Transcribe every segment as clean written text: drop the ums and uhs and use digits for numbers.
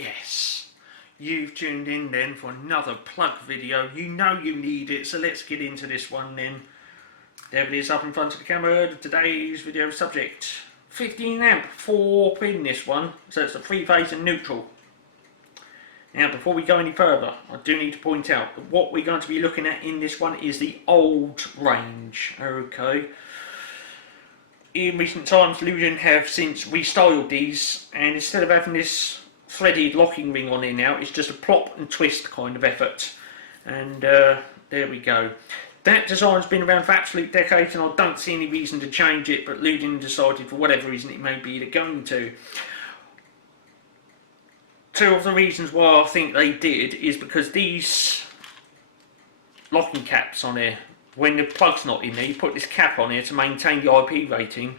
Yes, you've tuned in then for another plug video. You know you need it, so let's get into this one then. There it is up in front of the camera. Today's video subject, 15 amp 4 pin this one, so it's a 3-phase and neutral. Now before we go any further, I do need to point out that what we're going to be looking at in this one is the old range. Okay. In recent times, Lewden have since restyled these, and instead of having this threaded locking ring on here now, it's just a plop and twist kind of effort. And there we go. That design's been around for absolute decades, and I don't see any reason to change it, but Lewden decided for whatever reason it may be they're going to. Two of the reasons why I think they did is because these locking caps on here, when the plug's not in there, you put this cap on here to maintain the IP rating.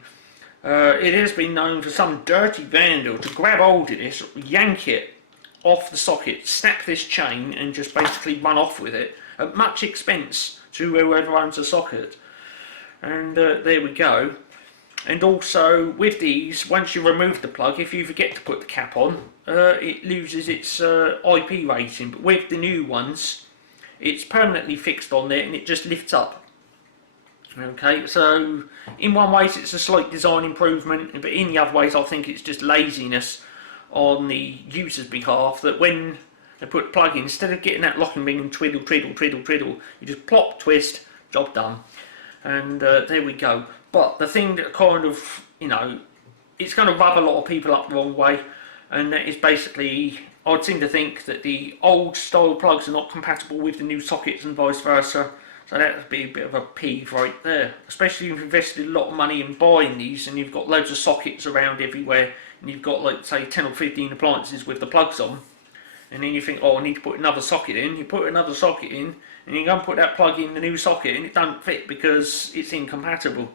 It has been known for some dirty vandal to grab hold of this, yank it off the socket, snap this chain and just basically run off with it at much expense to whoever owns the socket. And there we go. And also with these, once you remove the plug, if you forget to put the cap on, it loses its IP rating. But with the new ones, it's permanently fixed on there and it just lifts up. Okay, so in one way it's a slight design improvement, but in the other ways I think it's just laziness on the user's behalf, that when they put the plug in, instead of getting that locking ring and twiddle, you just plop, twist, job done. And there we go. But the thing that kind of, you know, it's going to rub a lot of people up the wrong way, and that is basically, I'd seem to think that the old style plugs are not compatible with the new sockets and vice versa. So that would be a bit of a peeve right there. Especially if you've invested a lot of money in buying these and you've got loads of sockets around everywhere, and you've got like say 10 or 15 appliances with the plugs on, and then you think, oh, I need to put another socket in. You put another socket in and you go and put that plug in the new socket and it don't fit because it's incompatible.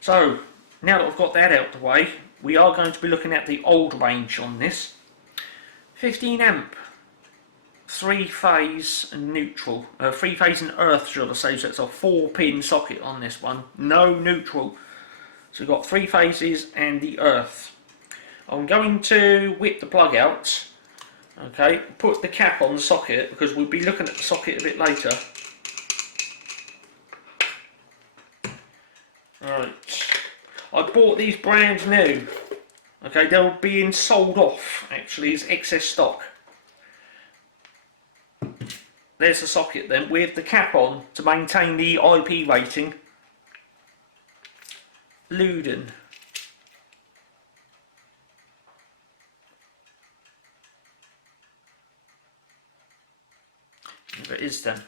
So now that I've got that out the way, we are going to be looking at the old range on this. 15 amp, 3-phase and neutral, 3-phase and earth should I say, so it's a 4-pin socket on this one, no neutral. So we've got 3 phases and the earth. I'm going to whip the plug out, okay, put the cap on the socket because we'll be looking at the socket a bit later. Right, I bought these brand new. Okay, they were being sold off actually as excess stock. There's the socket then with the cap on to maintain the IP rating. Lewden. There it is then.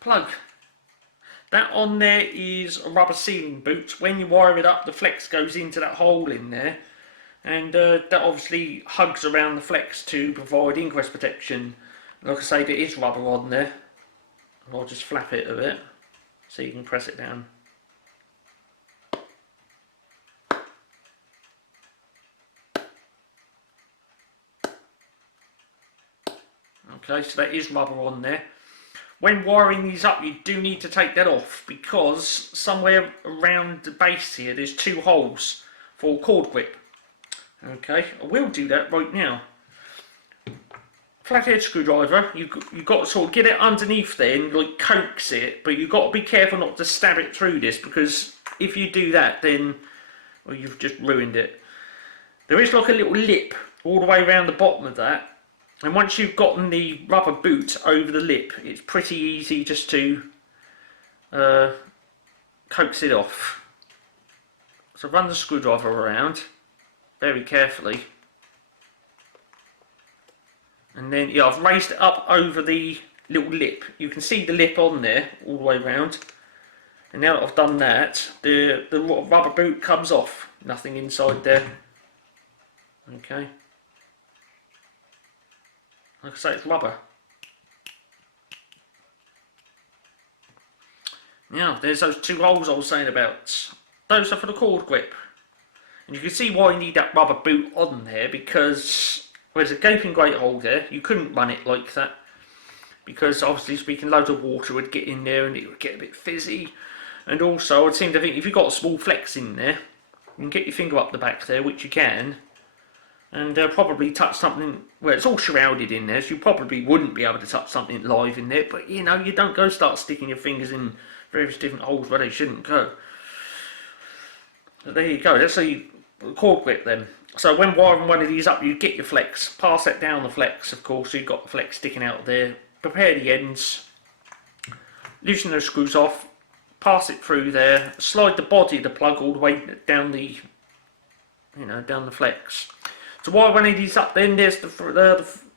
Plug. That on there is a rubber sealing boot. When you wire it up, the flex goes into that hole in there, and that obviously hugs around the flex to provide ingress protection. Like I say, there is rubber on there. I'll just flap it a bit so you can press it down. Okay, so that is rubber on there. When wiring these up, you do need to take that off because somewhere around the base here there's 2 holes for cord grip. Okay, I will do that right now. Flathead screwdriver, you've got to sort of get it underneath there and like coax it, but you've got to be careful not to stab it through this, because if you do that then, well, you've just ruined it. There is like a little lip all the way around the bottom of that. And once you've gotten the rubber boot over the lip, it's pretty easy just to coax it off. So run the screwdriver around very carefully. And then, yeah, I've raised it up over the little lip. You can see the lip on there all the way around. And now that I've done that, the rubber boot comes off. Nothing inside there. Okay. Like I say, it's rubber. Now, there's those 2 holes I was saying about. Those are for the cord grip. And you can see why you need that rubber boot on there, because there's a gaping great hole there. You couldn't run it like that, because obviously speaking, loads of water would get in there and it would get a bit fizzy. And also, I'd seem to think if you've got a small flex in there, you can get your finger up the back there, which you can. and probably touch something where it's all shrouded in there, so you probably wouldn't be able to touch something live in there, but you know, you don't go start sticking your fingers in various different holes where they shouldn't go. So there you go, that's the cord grip then. So when wiring one of these up, you get your flex, pass that down the flex, of course, so you've got the flex sticking out there, prepare the ends, loosen those screws off, pass it through there, slide the body of the plug all the way down the, down the flex. So wire one of these up then, there's the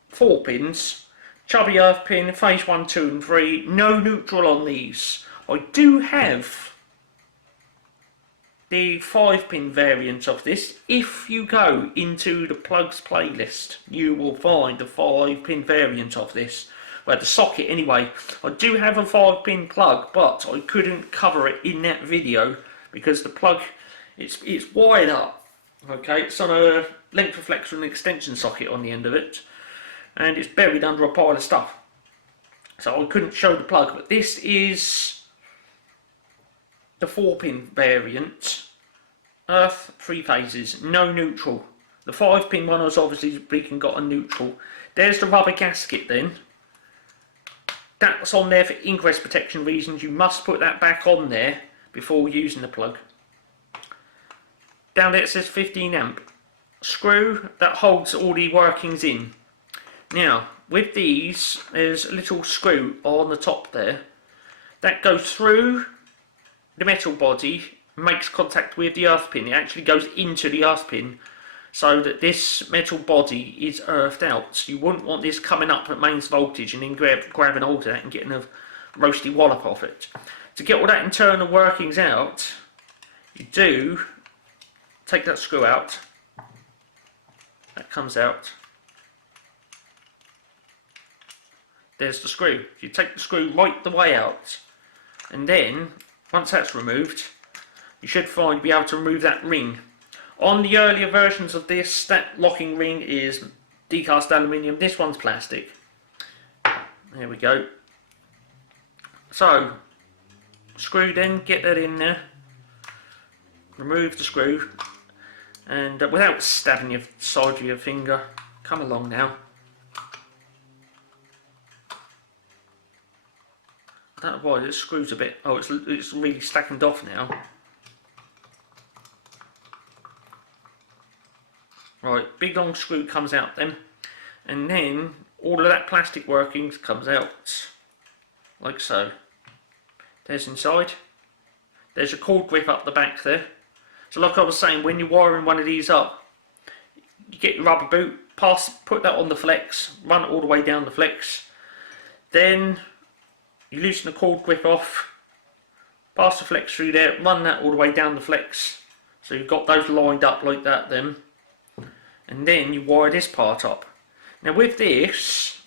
4 pins, chubby earth pin, phase 1, 2 and 3, no neutral on these. I do have the 5-pin variant of this. If you go into the plugs playlist, you will find the 5-pin variant of this. Well, the socket anyway. I do have a 5-pin plug, but I couldn't cover it in that video because the plug, it's wired up. Okay, it's on a length reflector and extension socket on the end of it, and it's buried under a pile of stuff. So I couldn't show the plug, but this is the 4-pin variant. Earth, 3 phases, no neutral. The 5-pin one has obviously got a neutral. There's the rubber gasket then. That's on there for ingress protection reasons. You must put that back on there before using the plug. Down there it says 15 amp. Screw that holds all the workings in. Now, with these, there's a little screw on the top there. That goes through the metal body, makes contact with the earth pin. It actually goes into the earth pin so that this metal body is earthed out. So you wouldn't want this coming up at mains voltage and then grabbing hold of that and getting a roasty wallop off it. To get all that internal workings out, you do take that screw out. That comes out. There's the screw. You take the screw right the way out, and then once that's removed, you should be able to remove that ring. On the earlier versions of this, that locking ring is die cast aluminium. This one's plastic. There we go. So, screw then, get that in there. Remove the screw. And without stabbing your side of your finger, come along now. I don't know why this screw's a bit. Oh, it's really stacking off now. Right, big long screw comes out then, and then all of that plastic workings comes out like so. There's inside. There's a cord grip up the back there. So like I was saying, when you're wiring one of these up, you get your rubber boot, put that on the flex, run it all the way down the flex. Then you loosen the cord grip off, pass the flex through there, run that all the way down the flex. So you've got those lined up like that then. And then you wire this part up. Now with this,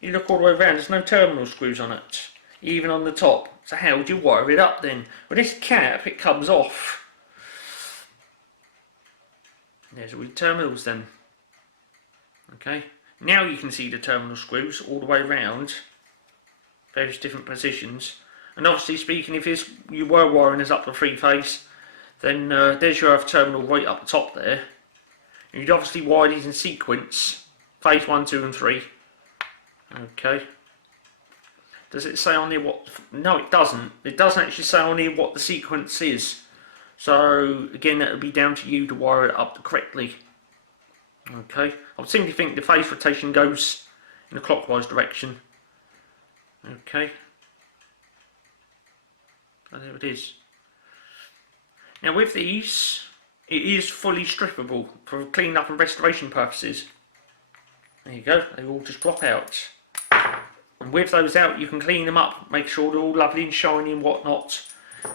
you look all the way around, there's no terminal screws on it, even on the top. So how do you wire it up then? With this cap, it comes off. There's all the terminals then. Okay, now you can see the terminal screws all the way around, various different positions. And obviously speaking, if you were wiring this up to 3-phase, then there's your earth terminal right up the top there. And you'd obviously wire these in sequence, phase 1, 2 and 3. Okay. Does it say on here what? No, it doesn't. It doesn't actually say on here what the sequence is. So again, that would be down to you to wire it up correctly. Okay, I would simply think the phase rotation goes in a clockwise direction. Okay, and there it is. Now with these, it is fully strippable for clean up and restoration purposes. There you go, they all just drop out. And with those out, you can clean them up, make sure they're all lovely and shiny and whatnot,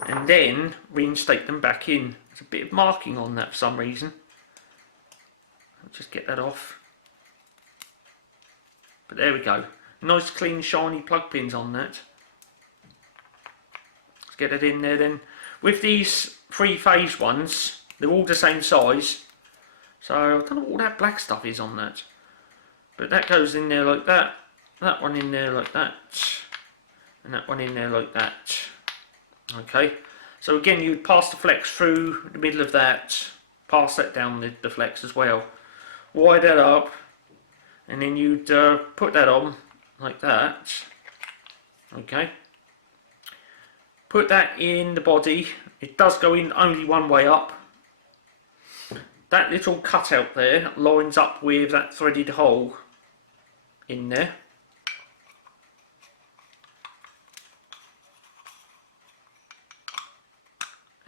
and then reinstate them back in. There's a bit of marking on that for some reason. I'll just get that off. But there we go. Nice clean shiny plug pins on that. Let's get it in there then. With these 3-phase ones, they're all the same size. So I don't know what all that black stuff is on that. But that goes in there like that. That one in there like that. And that one in there like that. Okay, so again you'd pass the flex through the middle of that, pass that down the flex as well. wire that up, and then you'd put that on like that. Okay. Put that in the body. It does go in only one way up. That little cutout there lines up with that threaded hole in there.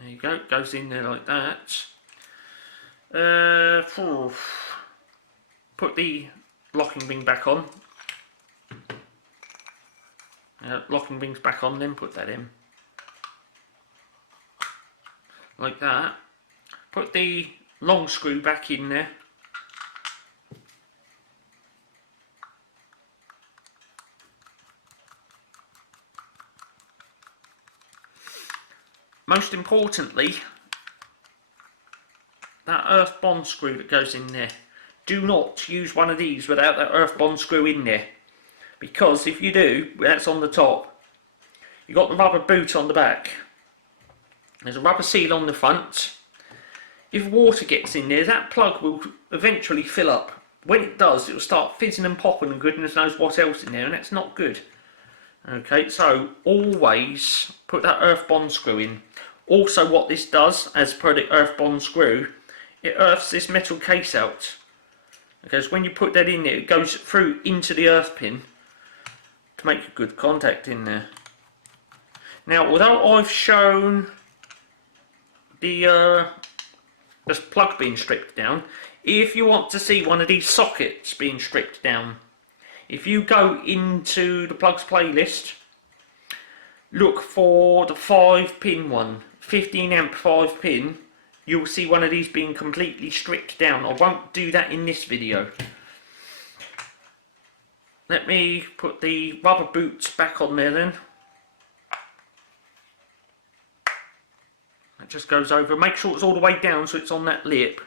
There you go, it goes in there like that. Put the locking ring back on. Locking ring's back on, then put that in. Like that. Put the long screw back in there. Most importantly, that earth bond screw that goes in there. Do not use one of these without that earth bond screw in there, because if you do, that's on the top. You've got the rubber boot on the back. There's a rubber seal on the front. If water gets in there, that plug will eventually fill up. When it does, it will start fizzing and popping and goodness knows what else in there, and that's not good. Okay, so always put that earth bond screw in. Also, what this does, as per the earth bond screw, it earths this metal case out. Because when you put that in there, it goes through into the earth pin to make a good contact in there. Now, although I've shown the plug being stripped down, if you want to see one of these sockets being stripped down, if you go into the plugs playlist, look for the 5-pin one, 15 amp 5 pin, you'll see one of these being completely stripped down. I won't do that in this video. Let me put the rubber boots back on there then. That just goes over. Make sure it's all the way down so it's on that lip,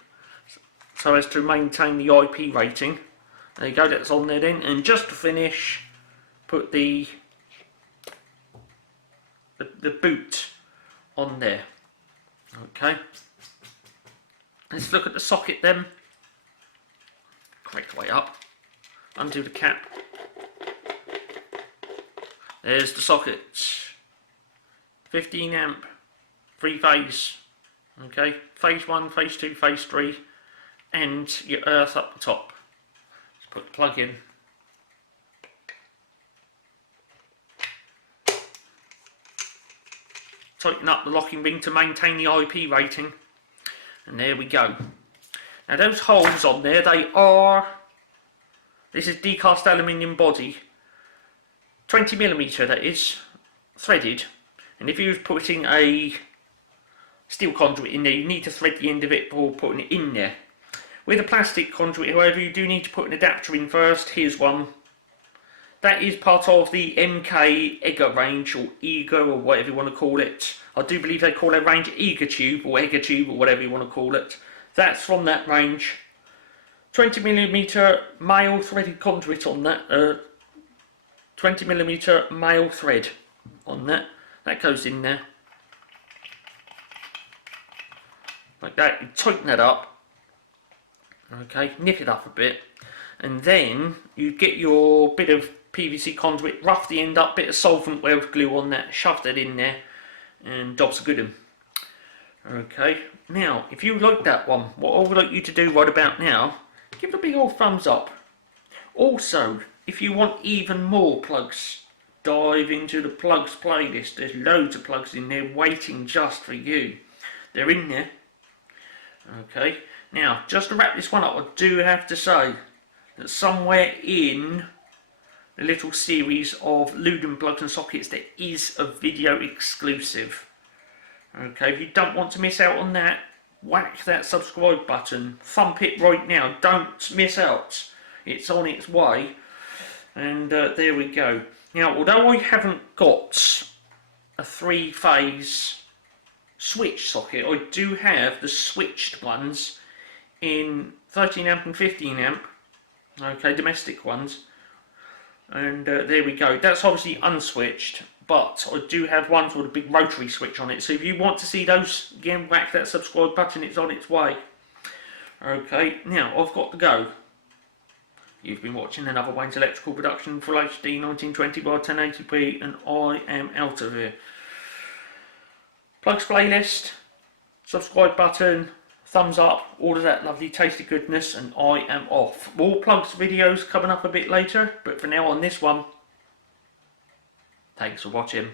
so as to maintain the IP rating. There you go, that's on there then. And just to finish, put the boot on there. Okay. Let's look at the socket then. Correct way up. Undo the cap. There's the socket. 15 amp, 3 phase. Okay, phase 1, phase 2, phase 3, and your earth up the top. Let's put the plug in. Tighten up the locking ring to maintain the IP rating, and there we go. Now those holes on there, this is die cast aluminium body, 20mm that is, threaded, and if you was putting a steel conduit in there, you need to thread the end of it before putting it in there. With a plastic conduit, however, you do need to put an adapter in first. Here's one. That is part of the MK Egger range, or Eager, or whatever you want to call it. I do believe they call that range Eager Tube, or Egger Tube, or whatever you want to call it. That's from that range. 20mm male threaded conduit on that. 20mm male thread on that. That goes in there. Like that. You tighten that up. Okay, nip it up a bit. And then you get your bit of PVC conduit, rough the end up, bit of solvent weld glue on that, shove that in there, and dob's a good one. Okay, now if you like that one, what I would like you to do right about now, give it a big old thumbs up. Also, if you want even more plugs, dive into the plugs playlist. There's loads of plugs in there waiting just for you. They're in there. Okay, now just to wrap this one up, I do have to say that somewhere in the little series of Lewden plugs and sockets there is a video exclusive. Okay, if you don't want to miss out on that, whack that subscribe button, thump it right now, don't miss out. It's on its way, and there we go. Now, although I haven't got a 3-phase switch socket, I do have the switched ones in 13 amp and 15 amp. Okay, domestic ones, and there we go. That's obviously unswitched, but I do have ones with a big rotary switch on it, so if you want to see those, again, whack that subscribe button, it's on its way. Okay, now I've got to go. You've been watching another Wayne's Electrical production Full HD 1920 by 1080p, and I am out of here. Plugs playlist, subscribe button, thumbs up, all of that lovely tasty goodness, and I am off. More plugs videos coming up a bit later, but for now on this one, thanks for watching.